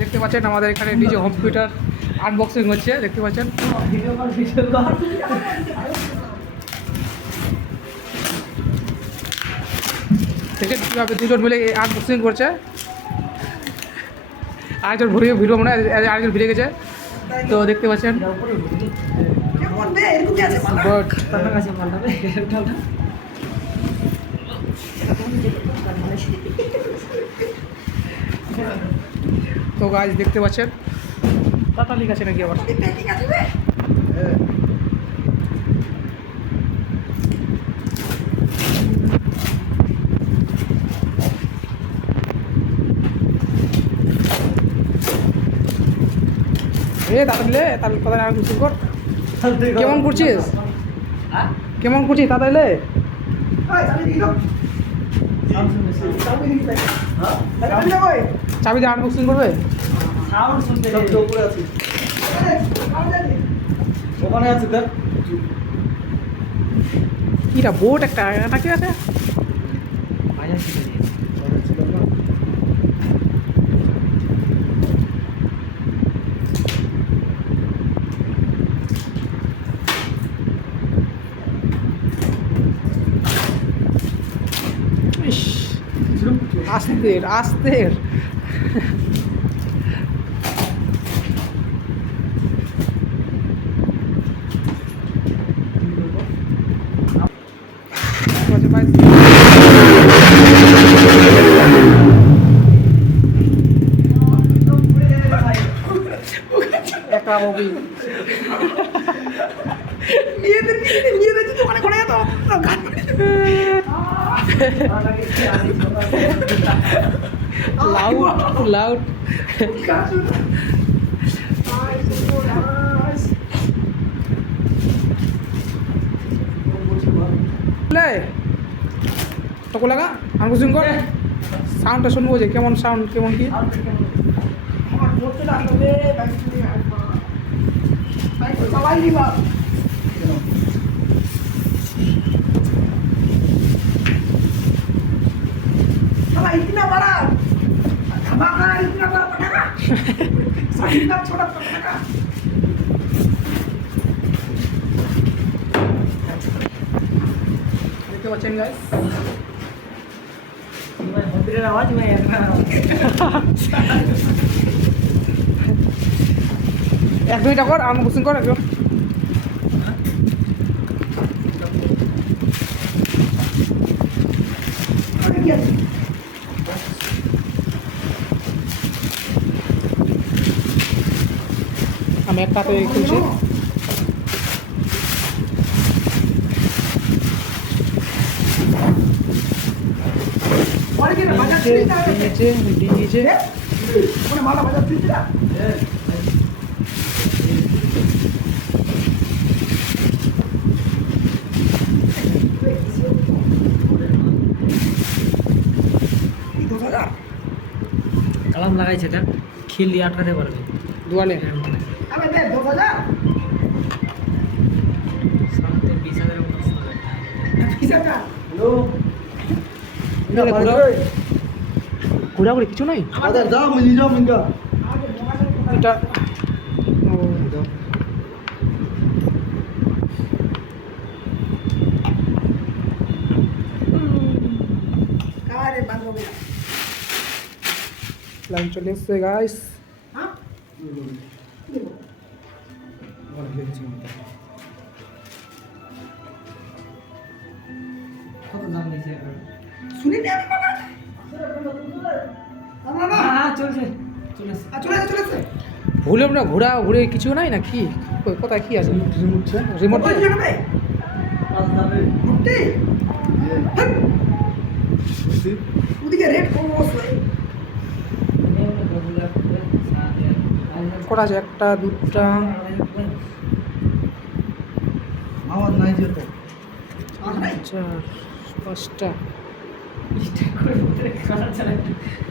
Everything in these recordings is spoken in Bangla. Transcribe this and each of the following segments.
দেখতে পাচ্ছেন আমাদের এখানে ডিজে হোম থিয়েটার আনবক্সিং হচ্ছে, দেখতে পাচ্ছেন। দেখেন কীভাবে দুজন মিলে আনবক্সিং করছে। আরেকজন ভিডিও মনে হয় আরেকজন ভিড়ে গেছে, তো দেখতে পাচ্ছেন। তো গাছ দেখতে পাচ্ছেন টাটা লিখ আছে নাকি আবার। তাড়াতাড়ি তাড়াতাড়ি আর কিছু কর। কেমন করছিস, কেমন করছিস তাড়াতাড়ি চাবি দিয়ে আনবক্সিং করবে। ওখানে আছে দেখ কিটা বোট একটা নাকি আছে। আস্তে আস্তে একটা মুভি লাউড লাউড তখন লাগা আনবক্সিং কর, সাউন্ডটা শুনবো যে কেমন সাউন্ড কেমন কি। इतना बड़ा धमाका, इतना बड़ा पटाखा, इतना छोटा पटाखा। দেখতে পাচ্ছেন গাইস मंदिर आवाज में এক মিনিট কর আনবক্সিং কর একদম। আমি একটাতে খুলছি। ডিজে माला बजा दीजिए। কালাম লাগাইছে এটা খিল দিয়ে আটকাতে পারবে দুয়ালে। अबे दे 2000 সামনে 20,000 মতো শোনা किसा का हेलो ঘোরাঘুরি কিছু নাই আদা যা মিলি যা মিঙ্গা এটা। अरे बंद हो गया। লাইন চলে এসছে গাইস। हाँ কত দাম নিছে सुनी नहीं अभी बाबा ना ना হ্যাঁ চলছে চলেছে चले से ভুলেও না ঘোরা ঘুরে কিছু নাই না কি কোথায় কি আছে রিমোট बोल दिया भाई পাঁচ দামে मुट्ठी उदिके रेट कम हो सके কটা আছে একটা দুটা আওয়াজ নাই যেত और नहीं চার পাঁচটা। স্টার্ট করে ভিতরে খানা চালায়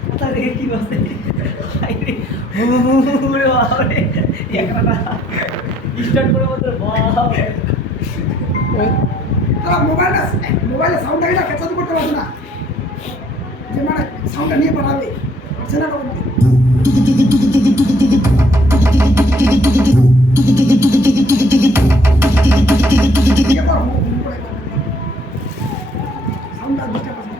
কথা দেখে কি বলছে আইরে ওরে বাবারে একলা স্টার্ট করে বলতে বাবা তারা মোবাইলে সাউন্ড আগে না ক্যাপচার করতে পারছে না যে মানে সাউন্ডটা নিয়ে পাঠাবে পারছে না সাউন্ডটা ডিস্টার্ব আছে